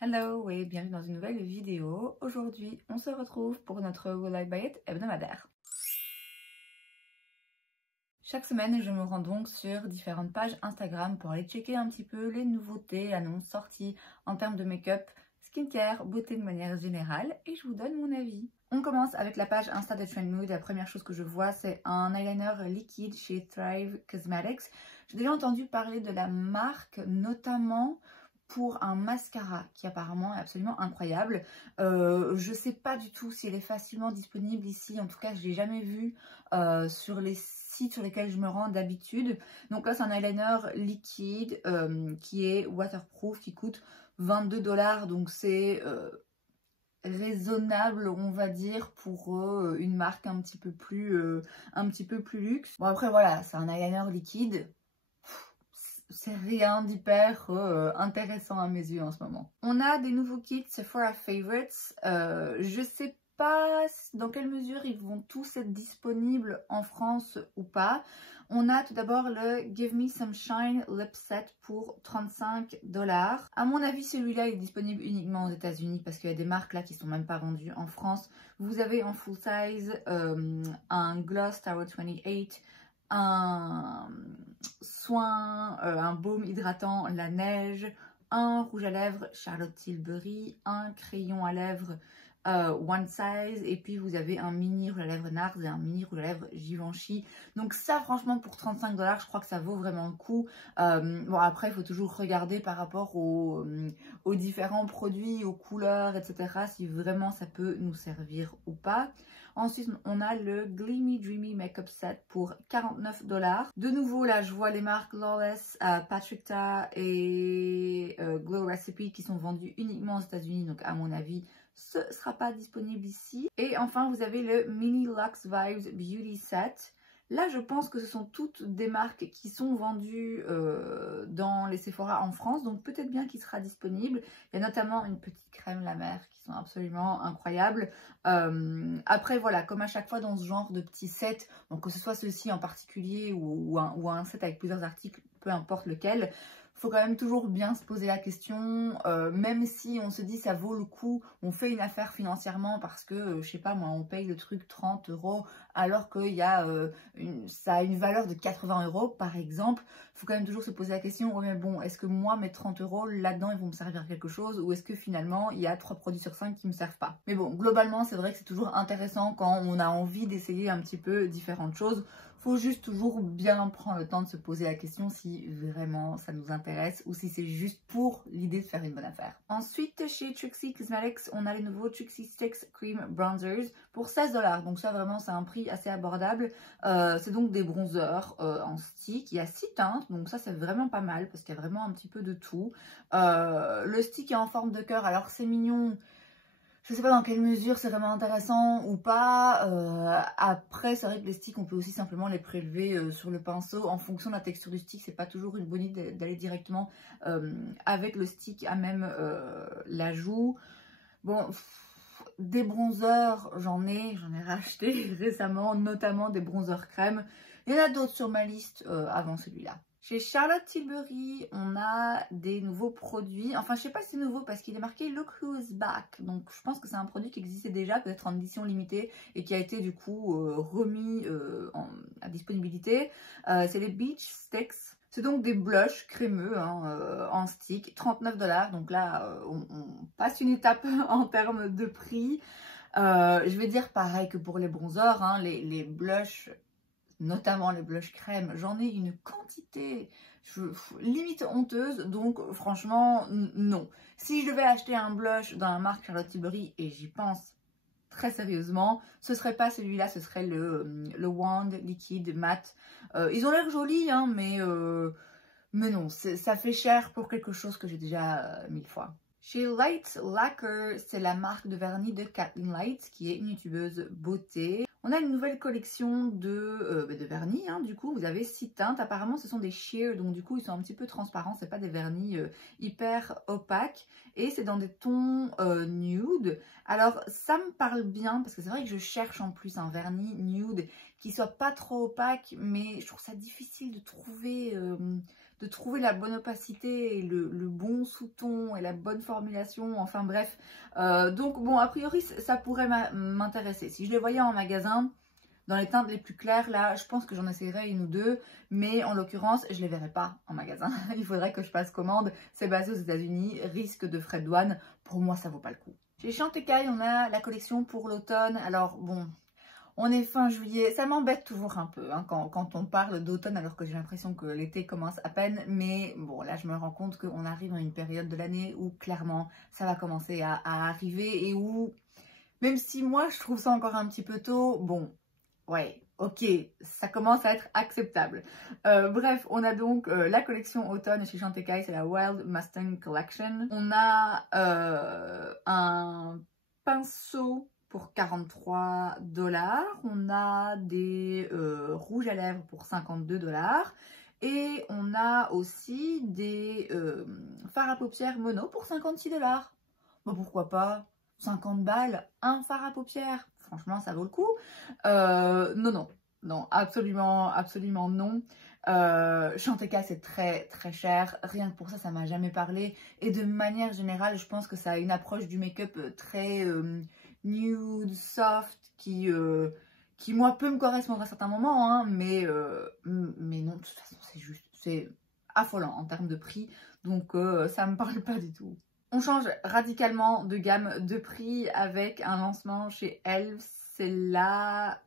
Hello et bienvenue dans une nouvelle vidéo. Aujourd'hui, on se retrouve pour notre Will I Buy It hebdomadaire. Chaque semaine, je me rends donc sur différentes pages Instagram pour aller checker un petit peu les nouveautés, annonces, sorties en termes de make-up, skincare, beauté de manière générale et je vous donne mon avis. On commence avec la page Insta de Trend Mood. La première chose que je vois, c'est un eyeliner liquide chez Thrive Cosmetics. J'ai déjà entendu parler de la marque, notamment pour un mascara qui apparemment est absolument incroyable. Je sais pas du tout si elle est facilement disponible ici. En tout cas, je l'ai jamais vu sur les sites sur lesquels je me rends d'habitude. Donc là, c'est un eyeliner liquide qui est waterproof, qui coûte 22 $. Donc c'est raisonnable, on va dire, pour une marque un petit peu plus luxe. Bon, après voilà, c'est un eyeliner liquide. C'est rien d'hyper intéressant à mes yeux en ce moment. On a des nouveaux kits Sephora Favorites. Je sais pas dans quelle mesure ils vont tous être disponibles en France ou pas. On a tout d'abord le Give Me Some Shine Lip Set pour 35 $. À mon avis, celui-là est disponible uniquement aux États-Unis parce qu'il y a des marques là qui sont même pas vendues en France. Vous avez en full size un Gloss Tower 28, un soin, un baume hydratant La Neige, un rouge à lèvres Charlotte Tilbury, un crayon à lèvres One Size, et puis vous avez un mini rouge à lèvres NARS et un mini rouge à lèvres Givenchy. Donc ça, franchement, pour 35 $, je crois que ça vaut vraiment le coup. Bon, après, il faut toujours regarder par rapport aux différents produits, aux couleurs, etc. si vraiment ça peut nous servir ou pas. Ensuite, on a le Gleamy Dreamy Makeup Set pour 49 $. De nouveau, là, je vois les marques Lawless, Patrick Ta et Glow Recipe qui sont vendus uniquement aux États-Unis. Donc, à mon avis, ce ne sera pas disponible ici. Et enfin, vous avez le Mini Luxe Vibes Beauty Set. Là, je pense que ce sont toutes des marques qui sont vendues dans les Sephora en France. Donc, peut-être bien qu'il sera disponible. Il y a notamment une petite crème La Mer qui sont absolument incroyables. Après, voilà, comme à chaque fois dans ce genre de petits sets, donc que ce soit ceci en particulier ou un set avec plusieurs articles, peu importe lequel, il faut quand même toujours bien se poser la question, même si on se dit ça vaut le coup, on fait une affaire financièrement parce que, je sais pas moi, on paye le truc 30 € alors qu'il y a ça a une valeur de 80 € par exemple. Il faut quand même toujours se poser la question, oh, mais bon, est-ce que moi mes 30 € là-dedans ils vont me servir à quelque chose, ou est-ce que finalement il y a 3 produits sur 5 qui me servent pas. Mais bon, globalement c'est vrai que c'est toujours intéressant quand on a envie d'essayer un petit peu différentes choses. Faut juste toujours bien prendre le temps de se poser la question si vraiment ça nous intéresse ou si c'est juste pour l'idée de faire une bonne affaire. Ensuite, chez Trixie Cosmetics, on a les nouveaux Trixie Sticks Cream Bronzers pour 16 $. Donc ça vraiment c'est un prix assez abordable. C'est donc des bronzers en stick. Il y a 6 teintes, donc ça c'est vraiment pas mal parce qu'il y a vraiment un petit peu de tout. Le stick est en forme de cœur, alors c'est mignon. Je sais pas dans quelle mesure c'est vraiment intéressant ou pas. Après, c'est vrai que les sticks, on peut aussi simplement les prélever sur le pinceau. En fonction de la texture du stick, c'est pas toujours une bonne idée d'aller directement avec le stick à même la joue. Bon, des bronzers, j'en ai racheté récemment, notamment des bronzers crème. Il y en a d'autres sur ma liste avant celui-là. Chez Charlotte Tilbury, on a des nouveaux produits. Enfin, je sais pas si c'est nouveau parce qu'il est marqué Look Who's Back. Donc, je pense que c'est un produit qui existait déjà, peut-être en édition limitée et qui a été du coup remis à disponibilité. C'est les Beach Sticks. C'est donc des blushs crémeux en stick, 39 $. Donc là, on passe une étape en termes de prix. Je vais dire pareil que pour les bronzers, les blushs, notamment les blushs crème, j'en ai une quantité limite honteuse, donc franchement non. Si je devais acheter un blush dans la marque Charlotte Tilbury, et j'y pense très sérieusement, ce serait pas celui-là, ce serait le Wand Liquid Matte. Ils ont l'air jolis, mais non, ça fait cher pour quelque chose que j'ai déjà 1000 fois. Chez Light Lacquer, c'est la marque de vernis de Kathleen Light, qui est une youtubeuse beauté. On a une nouvelle collection de vernis, du coup vous avez 6 teintes, apparemment ce sont des sheer, donc du coup ils sont un petit peu transparents, c'est pas des vernis hyper opaques, et c'est dans des tons nude. Alors ça me parle bien, parce que c'est vrai que je cherche en plus un vernis nude qui soit pas trop opaque, mais je trouve ça difficile de trouver de trouver la bonne opacité et le bon sous-ton et la bonne formulation, enfin bref. Donc bon, a priori, ça pourrait m'intéresser. Si je les voyais en magasin, dans les teintes les plus claires, là, je pense que j'en essayerais une ou deux, mais en l'occurrence, je les verrai pas en magasin. Il faudrait que je passe commande. C'est basé aux États-Unis, risque de frais de douane. Pour moi, ça vaut pas le coup. Chez Chantecaille, on a la collection pour l'automne. Alors bon, on est fin juillet. Ça m'embête toujours un peu hein, quand on parle d'automne, alors que j'ai l'impression que l'été commence à peine. Mais bon, là, je me rends compte qu'on arrive dans une période de l'année où clairement, ça va commencer à arriver et où, même si moi, je trouve ça encore un petit peu tôt, bon... Ouais, ok, ça commence à être acceptable. Bref, on a donc la collection automne chez Chantecaille, c'est la Wild Mustang Collection. On a un pinceau pour 43 $. On a des rouges à lèvres pour 52 $. Et on a aussi des fards à paupières mono pour 56 $. Bon, pourquoi pas 50 balles, un fard à paupières. Franchement, ça vaut le coup. Non, absolument non. Chantecaille, c'est très cher. Rien que pour ça, ça m'a jamais parlé. Et de manière générale, je pense que ça a une approche du make-up très nude, soft, qui moi, peut me correspondre à certains moments. Hein, mais non, de toute façon, c'est affolant en termes de prix. Donc, ça me parle pas du tout. On change radicalement de gamme de prix avec un lancement chez Elf. C'est la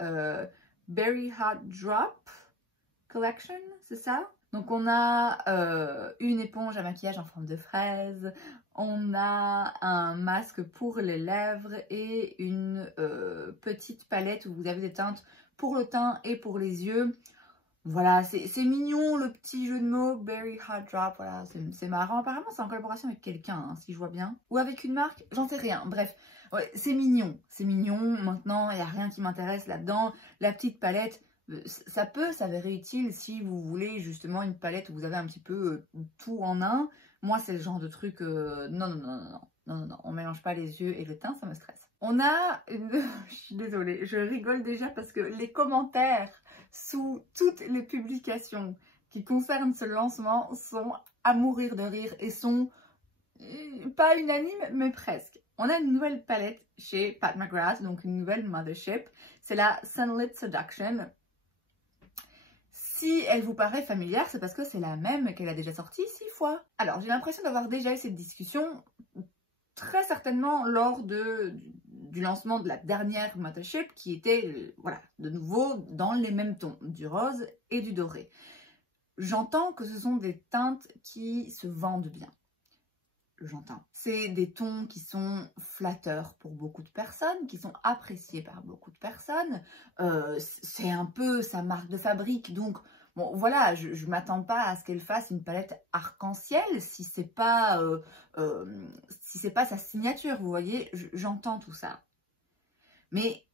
Berry Hot Drop Collection, c'est ça? Donc on a une éponge à maquillage en forme de fraise. On a un masque pour les lèvres et une petite palette où vous avez des teintes pour le teint et pour les yeux. Voilà, c'est mignon le petit jeu de mots, Berry Hot Drop, voilà, c'est marrant. Apparemment, c'est en collaboration avec quelqu'un, hein, si je vois bien. Ou avec une marque, j'en sais rien. Bref, ouais, c'est mignon. Maintenant, il n'y a rien qui m'intéresse là-dedans. La petite palette, ça peut s'avérer utile si vous voulez justement une palette où vous avez un petit peu tout en un. Moi, c'est le genre de truc, non, on mélange pas les yeux et le teint, ça me stresse. On a une... je suis désolée, je rigole déjà parce que les commentaires sous toutes les publications qui concernent ce lancement sont à mourir de rire et sont pas unanimes mais presque. On a une nouvelle palette chez Pat McGrath, donc une nouvelle Mothership. C'est la Sunlit Seduction. Si elle vous paraît familière, c'est parce que c'est la même qu'elle a déjà sortie 6 fois. Alors j'ai l'impression d'avoir déjà eu cette discussion très certainement lors du lancement de la dernière Mothership qui était, voilà, de nouveau dans les mêmes tons, du rose et du doré. J'entends que ce sont des teintes qui se vendent bien. J'entends. C'est des tons qui sont flatteurs pour beaucoup de personnes, qui sont appréciés par beaucoup de personnes. C'est un peu sa marque de fabrique, donc bon, voilà, je ne m'attends pas à ce qu'elle fasse une palette arc-en-ciel si c'est pas sa signature, vous voyez, j'entends tout ça. Mais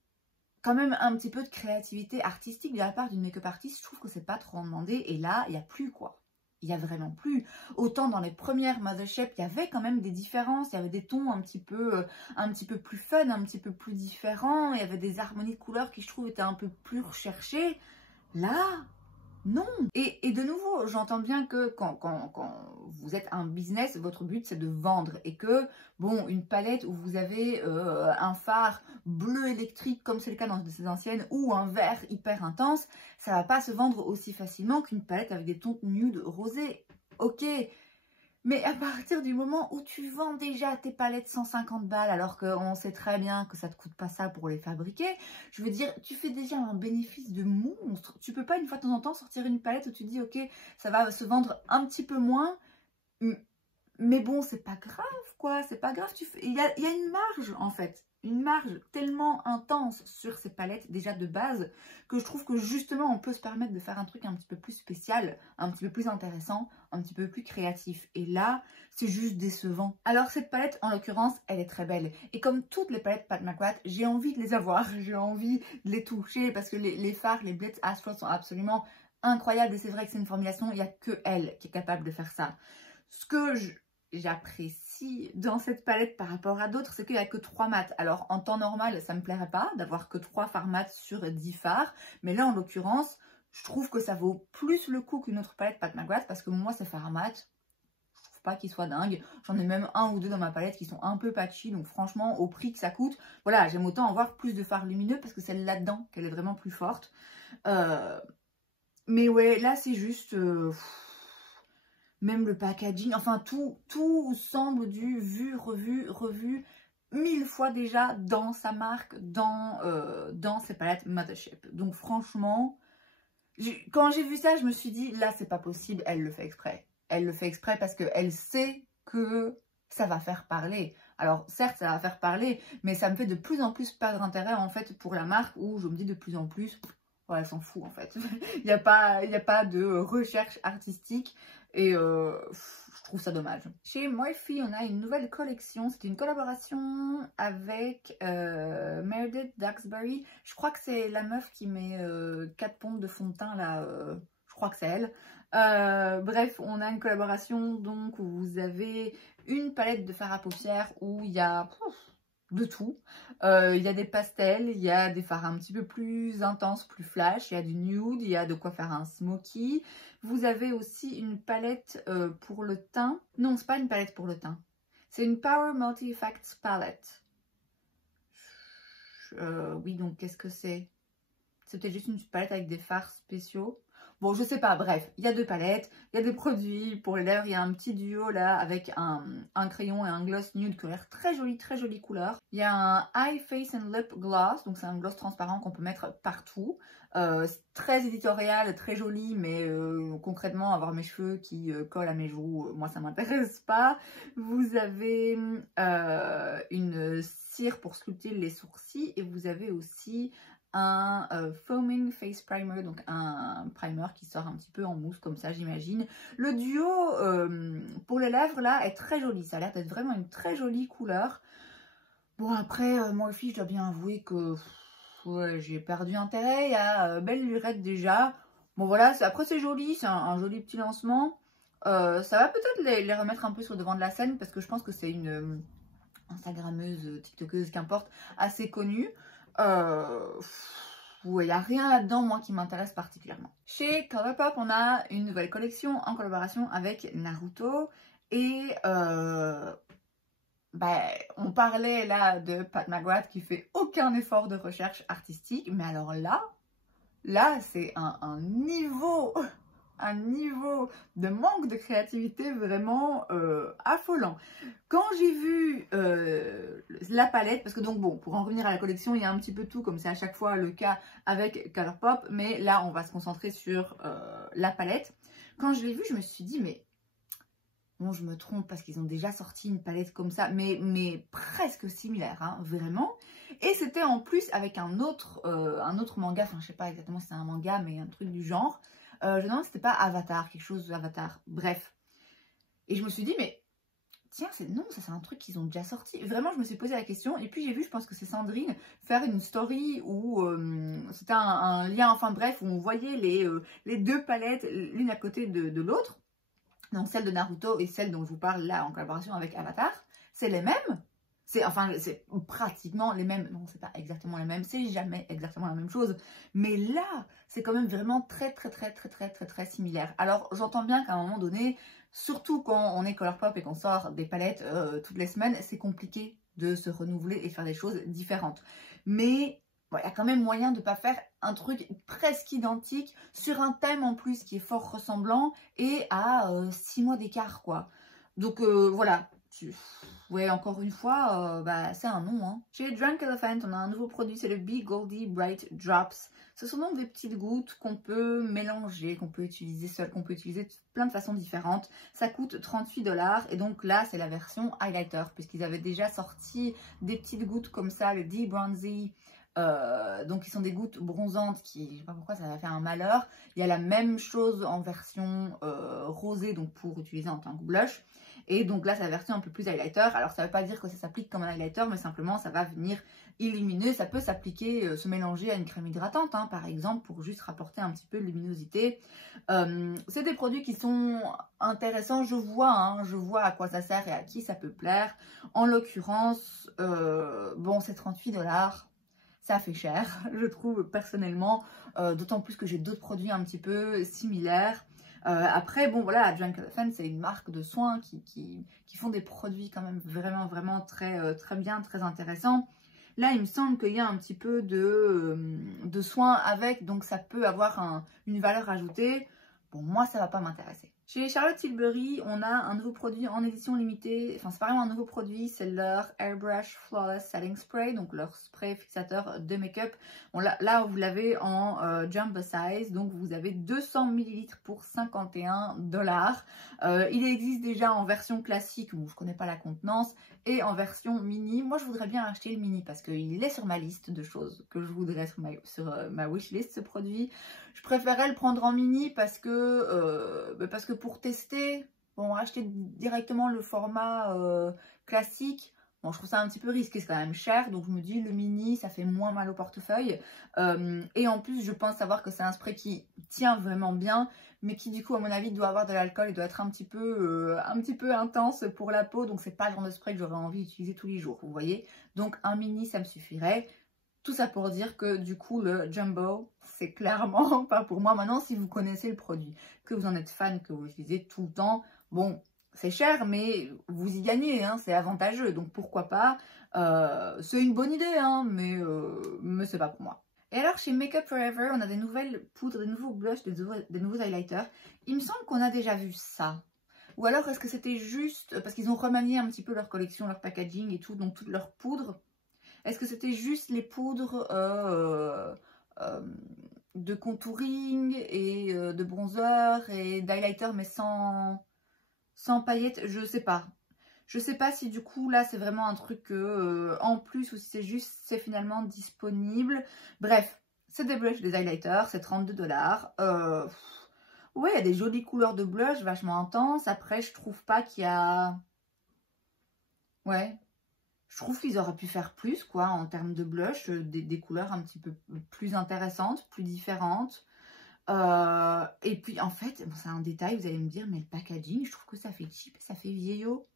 quand même un petit peu de créativité artistique de la part d'une make-up artiste, je trouve que c'est pas trop en demander. Et là, il n'y a plus quoi. Il n'y a vraiment plus. Autant dans les premières Mothership, il y avait quand même des différences. Il y avait des tons un petit peu plus fun, un petit peu plus différents. Il y avait des harmonies de couleurs qui, je trouve, étaient un peu plus recherchées. Là, non. Et de nouveau, j'entends bien que quand vous êtes un business, votre but c'est de vendre. Et que, bon, une palette où vous avez un fard bleu électrique, comme c'est le cas dans ces anciennes, ou un vert hyper intense, ça va pas se vendre aussi facilement qu'une palette avec des tons nude rosés. Ok, mais à partir du moment où tu vends déjà tes palettes 150 balles, alors qu'on sait très bien que ça ne te coûte pas ça pour les fabriquer, je veux dire, tu fais déjà un bénéfice de monstre. Tu peux pas une fois de temps en temps sortir une palette où tu dis, ok, ça va se vendre un petit peu moins, mais bon, c'est pas grave, quoi, c'est pas grave. Il y a une marge, en fait. Une marge tellement intense sur ces palettes déjà de base que je trouve que justement on peut se permettre de faire un truc un petit peu plus spécial, un petit peu plus intéressant, un petit peu plus créatif. Et là, c'est juste décevant. Alors cette palette, en l'occurrence, elle est très belle. Et comme toutes les palettes Pat McGrath, j'ai envie de les avoir, j'ai envie de les toucher parce que les fards, les Blitz Astro sont absolument incroyables. Et c'est vrai que c'est une formulation, il n'y a que elle qui est capable de faire ça. Ce que j'apprécie dans cette palette par rapport à d'autres, c'est qu'il n'y a que 3 mats. Alors en temps normal, ça ne me plairait pas d'avoir que 3 fards mats sur 10 fards, mais là en l'occurrence, Je trouve que ça vaut plus le coup qu'une autre palette Pat McGrath parce que moi, ces fards mat, je trouve pas qu'ils soient dingues. J'en ai même un ou deux dans ma palette qui sont un peu patchy. Donc franchement, au prix que ça coûte, voilà, j'aime autant avoir plus de fards lumineux parce que c'est là-dedans qu'elle est vraiment plus forte. Mais ouais, là, c'est juste... même le packaging, enfin tout semble du vu, revu 1000 fois déjà dans sa marque, dans ses palettes Mothership. Donc franchement, quand j'ai vu ça, je me suis dit, là c'est pas possible, elle le fait exprès. Elle le fait exprès parce qu'elle sait que ça va faire parler. Alors certes, ça va faire parler, mais ça me fait de plus en plus perdre intérêt en fait pour la marque où je me dis de plus en plus... Ouais, elle s'en fout en fait. Il n'y a pas de recherche artistique et je trouve ça dommage. Chez Morphe, on a une nouvelle collection. C'est une collaboration avec Meredith Duxbury. Je crois que c'est la meuf qui met 4 pompes de fond de teint là. Je crois que c'est elle. Bref, on a une collaboration donc où vous avez une palette de fard à paupières où il y a... de tout. Il y a des pastels, il y a des fards un petit peu plus intenses, plus flash, il y a du nude, il y a de quoi faire un smoky. Vous avez aussi une palette pour le teint. Non, c'est pas une palette pour le teint. C'est une Power Multi Effects Palette. Oui, donc qu'est-ce que c'est? C'est peut-être juste une palette avec des fards spéciaux. Bon, je sais pas, bref, il y a deux palettes, il y a des produits pour les lèvres, il y a un petit duo là avec un crayon et un gloss nude qui a l'air très jolie couleur. Il y a un Eye, Face and Lip Gloss, donc c'est un gloss transparent qu'on peut mettre partout. Très éditorial, très joli, mais concrètement, avoir mes cheveux qui collent à mes joues, moi ça m'intéresse pas. Vous avez une cire pour sculpter les sourcils et vous avez aussi un foaming face primer, donc un primer qui sort un petit peu en mousse comme ça j'imagine. Le duo pour les lèvres là est très joli, ça a l'air d'être vraiment une très jolie couleur. Bon après Morphe, je dois bien avouer que ouais, j'ai perdu intérêt, il y a belle lurette déjà. Bon voilà, après c'est joli, c'est un joli petit lancement. Ça va peut-être les remettre un peu sur le devant de la scène parce que je pense que c'est une Instagrammeuse, TikTokeuse, qu'importe, assez connue. Ouais, il n'y a rien là-dedans, moi, qui m'intéresse particulièrement. Chez Colourpop, on a une nouvelle collection en collaboration avec Naruto. Et on parlait là de Pat McGrath qui fait aucun effort de recherche artistique. Mais alors là c'est un niveau... un niveau de manque de créativité vraiment affolant. Quand j'ai vu la palette, parce que donc bon, pour en revenir à la collection, il y a un petit peu tout, comme c'est à chaque fois le cas avec Colourpop, mais là on va se concentrer sur la palette. Quand je l'ai vue, je me suis dit, mais bon, je me trompe parce qu'ils ont déjà sorti une palette comme ça, mais presque similaire, hein, vraiment. Et c'était en plus avec un autre manga, enfin je sais pas exactement si c'est un manga, mais un truc du genre. Je me demande si c'était pas Avatar, quelque chose d'Avatar, bref. Et je me suis dit, mais tiens, non, ça c'est un truc qu'ils ont déjà sorti. Vraiment, je me suis posé la question. Et puis j'ai vu, je pense que c'est Sandrine, faire une story où c'était un lien, enfin bref, où on voyait les deux palettes l'une à côté de l'autre. Donc celle de Naruto et celle dont je vous parle là en collaboration avec Avatar. C'est les mêmes. C'est pratiquement les mêmes. Non, c'est pas exactement les mêmes. C'est jamais exactement la même chose. Mais là, c'est quand même vraiment très similaire. Alors, j'entends bien qu'à un moment donné, surtout quand on est Colourpop et qu'on sort des palettes toutes les semaines, c'est compliqué de se renouveler et faire des choses différentes. Mais il y a quand même moyen de ne pas faire un truc presque identique sur un thème en plus qui est fort ressemblant et à 6 mois d'écart, quoi. Donc, voilà. Ouais, encore une fois, c'est un nom. Hein. Chez Drunk Elephant, on a un nouveau produit, c'est le Be Goldie Bright Drops. Ce sont donc des petites gouttes qu'on peut mélanger, qu'on peut utiliser seul, qu'on peut utiliser de plein de façons différentes. Ça coûte 38 $. Et donc là, c'est la version highlighter, puisqu'ils avaient déjà sorti des petites gouttes comme ça, le D-Bronzy. Donc ils sont des gouttes bronzantes qui, je sais pas pourquoi ça va faire un malheur. Il y a la même chose en version rosée, donc pour utiliser en tant que blush. Et donc là, c'est la version un peu plus highlighter. Alors, ça ne veut pas dire que ça s'applique comme un highlighter, mais simplement, ça va venir illuminer. Ça peut s'appliquer, se mélanger à une crème hydratante, hein, par exemple, pour juste rapporter un petit peu de luminosité. C'est des produits qui sont intéressants. Je vois à quoi ça sert et à qui ça peut plaire. En l'occurrence, bon, c'est 38 $. ça fait cher, je trouve personnellement, d'autant plus que j'ai d'autres produits un petit peu similaires. Après, bon voilà, Drunk Elephant, c'est une marque de soins qui font des produits quand même vraiment très, très bien, très intéressants. Là, il me semble qu'il y a un petit peu de soins avec, donc ça peut avoir une valeur ajoutée. Bon, moi, ça va pas m'intéresser. Chez Charlotte Tilbury, on a un nouveau produit en édition limitée. Enfin, c'est pas vraiment un nouveau produit, c'est leur Airbrush Flawless Setting Spray, donc leur spray fixateur de make-up. Bon, là, vous l'avez en jumbo size, donc vous avez 200 ml pour 51 $. Il existe déjà en version classique, où je connais pas la contenance, et en version mini. Moi, je voudrais bien acheter le mini parce qu'il est sur ma liste de choses que je voudrais sur ma wishlist, ce produit. Je préférais le prendre en mini parce que pour tester, bon, acheter directement le format classique, bon, je trouve ça un petit peu risqué, c'est quand même cher. Donc je me dis, le mini, ça fait moins mal au portefeuille. Et en plus, je pense savoir que c'est un spray qui tient vraiment bien, mais qui du coup, à mon avis, doit avoir de l'alcool et doit être un petit peu intense pour la peau. Donc c'est pas le genre de spray que j'aurais envie d'utiliser tous les jours, vous voyez. Donc un mini, ça me suffirait. Tout ça pour dire que du coup le jumbo c'est clairement pas pour moi. Maintenant, si vous connaissez le produit, que vous en êtes fan, que vous l'utilisez tout le temps, bon c'est cher mais vous y gagnez, hein, c'est avantageux, donc pourquoi pas. C'est une bonne idée, hein, mais c'est pas pour moi. Et alors chez Make Up Forever, on a des nouvelles poudres, des nouveaux blushs, des nouveaux highlighters. Il me semble qu'on a déjà vu ça. Ou alors est-ce que c'était juste parce qu'ils ont remanié un petit peu leur collection, leur packaging et tout, donc toutes leurs poudres. Est-ce que c'était juste les poudres de contouring et de bronzer et d'highlighter mais sans paillettes? Je sais pas. Je sais pas si du coup là c'est vraiment un truc en plus ou si c'est juste c'est finalement disponible. Bref, c'est des blushs, des highlighters, c'est 32 $. Ouais, il y a des jolies couleurs de blush vachement intenses. Après, je trouve pas qu'il y a... Ouais. Je trouve qu'ils auraient pu faire plus, quoi, en termes de blush, des couleurs un petit peu plus intéressantes, plus différentes. Et puis, en fait, bon, c'est un détail, vous allez me dire, mais le packaging, je trouve que ça fait cheap, ça fait vieillot.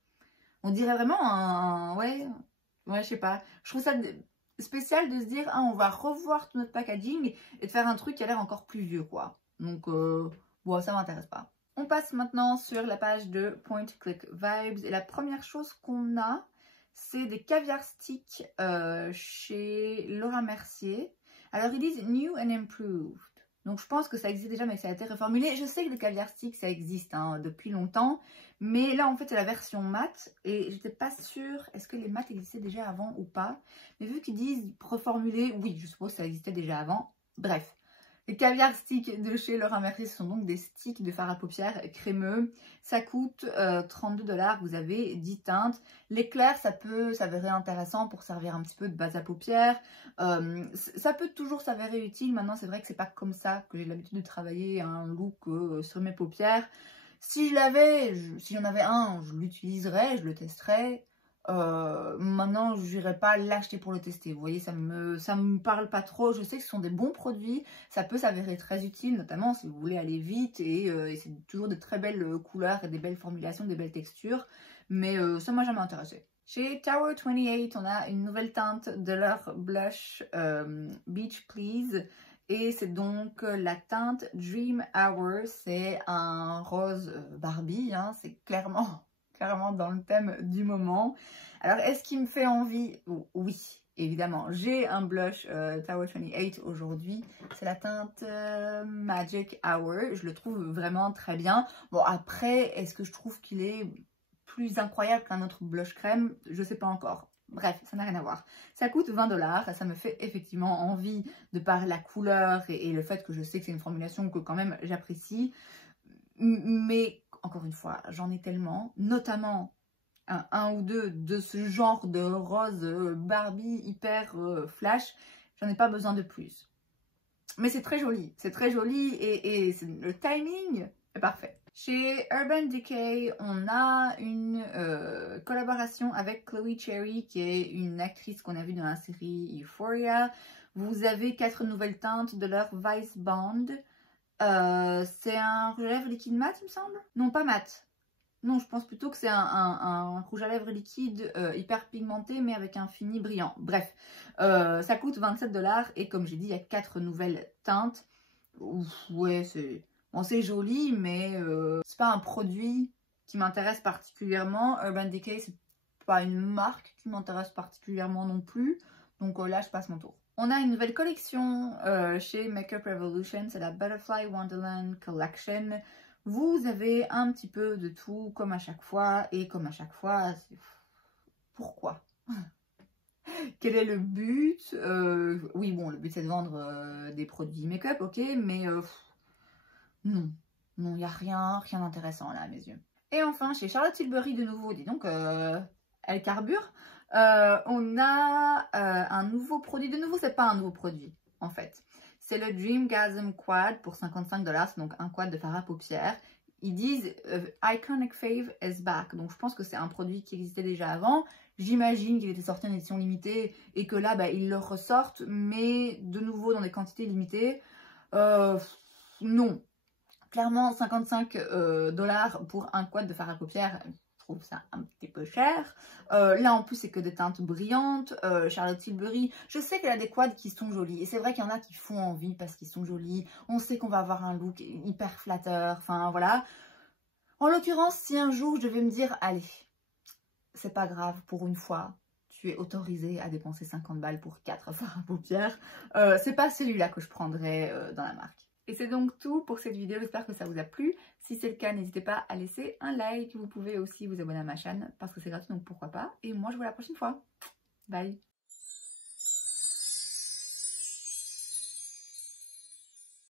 On dirait vraiment un... Ouais, je sais pas. Je trouve ça spécial de se dire, ah, on va revoir tout notre packaging et de faire un truc qui a l'air encore plus vieux, quoi. Donc, bon, ça m'intéresse pas. On passe maintenant sur la page de Point Click Vibes. Et la première chose qu'on a, c'est des caviar sticks chez Laura Mercier. Alors ils disent New and Improved. Donc je pense que ça existe déjà mais que ça a été reformulé. Je sais que le caviar stick ça existe hein, depuis longtemps. Mais là en fait c'est la version mat. Et j'étais pas sûre est-ce que les mats existaient déjà avant ou pas. Mais vu qu'ils disent reformulé, oui je suppose que ça existait déjà avant. Bref. Les caviar sticks de chez Laura Mercier, ce sont donc des sticks de fard à paupières crémeux. Ça coûte 32 $. Vous avez 10 teintes. L'éclair, ça peut s'avérer intéressant pour servir un petit peu de base à paupières. Ça peut toujours s'avérer utile. Maintenant, c'est vrai que c'est pas comme ça que j'ai l'habitude de travailler un look sur mes paupières. Si je l'avais, si j'en avais un, je l'utiliserais, je le testerais. Maintenant je n'irai pas l'acheter pour le tester, vous voyez, ça me parle pas trop. Je sais que ce sont des bons produits, ça peut s'avérer très utile, notamment si vous voulez aller vite et c'est toujours de très belles couleurs et des belles formulations, des belles textures, mais ça m'a jamais intéressé. Chez Tower 28, on a une nouvelle teinte de leur blush Beach Please. Et c'est donc la teinte Dream Hour, c'est un rose Barbie, hein, c'est clairement dans le thème du moment. Alors, est-ce qu'il me fait envie? Oui, évidemment. J'ai un blush Tower 28 aujourd'hui. C'est la teinte Magic Hour. Je le trouve vraiment très bien. Bon, après, est-ce que je trouve qu'il est plus incroyable qu'un autre blush crème? Je sais pas encore. Bref, ça n'a rien à voir. Ça coûte 20 $. Et ça me fait effectivement envie de par la couleur et le fait que je sais que c'est une formulation que quand même j'apprécie. Mais encore une fois, j'en ai tellement, notamment un ou deux de ce genre de rose Barbie hyper flash, j'en ai pas besoin de plus. Mais c'est très joli et le timing est parfait. Chez Urban Decay, on a une collaboration avec Chloe Cherry, qui est une actrice qu'on a vue dans la série Euphoria. Vous avez 4 nouvelles teintes de leur Vice Bond. C'est un rouge à lèvres liquide mat, il me semble. Non, pas mat. Non, je pense plutôt que c'est un rouge à lèvres liquide hyper pigmenté mais avec un fini brillant. Bref, ça coûte 27 $ et comme j'ai dit, il y a 4 nouvelles teintes. Ouf, ouais, c'est bon, c'est joli, mais c'est pas un produit qui m'intéresse particulièrement. Urban Decay, c'est pas une marque qui m'intéresse particulièrement non plus. Donc là, je passe mon tour. On a une nouvelle collection chez Makeup Revolution, c'est la Butterfly Wonderland Collection. Vous avez un petit peu de tout, comme à chaque fois, et comme à chaque fois, pourquoi? Quel est le but? Oui, bon, le but c'est de vendre des produits make-up, ok, mais non, non, il n'y a rien d'intéressant là à mes yeux. Et enfin, chez Charlotte Tilbury de nouveau, dis donc, elle carbure. On a un nouveau produit, de nouveau, c'est pas un nouveau produit en fait. C'est le Dreamgasm Quad pour 55 $, c'est donc un quad de fard à paupières. Ils disent Iconic Fave is back, donc je pense que c'est un produit qui existait déjà avant. J'imagine qu'il était sorti en édition limitée et que là, bah, ils le ressortent, mais de nouveau dans des quantités limitées. Non. Clairement, 55 $ pour un quad de fard à paupières, je trouve ça un petit peu cher. Là, en plus, c'est que des teintes brillantes. Charlotte Tilbury, je sais qu'elle a des quads qui sont jolis. Et c'est vrai qu'il y en a qui font envie parce qu'ils sont jolis. On sait qu'on va avoir un look hyper flatteur. Enfin, voilà. En l'occurrence, si un jour, je devais me dire, allez, c'est pas grave, pour une fois, tu es autorisé à dépenser 50 balles pour 4 fards à paupières, c'est pas celui-là que je prendrais dans la marque. Et c'est donc tout pour cette vidéo, j'espère que ça vous a plu. Si c'est le cas, n'hésitez pas à laisser un like. Vous pouvez aussi vous abonner à ma chaîne parce que c'est gratuit, donc pourquoi pas. Et moi, je vous vois la prochaine fois. Bye!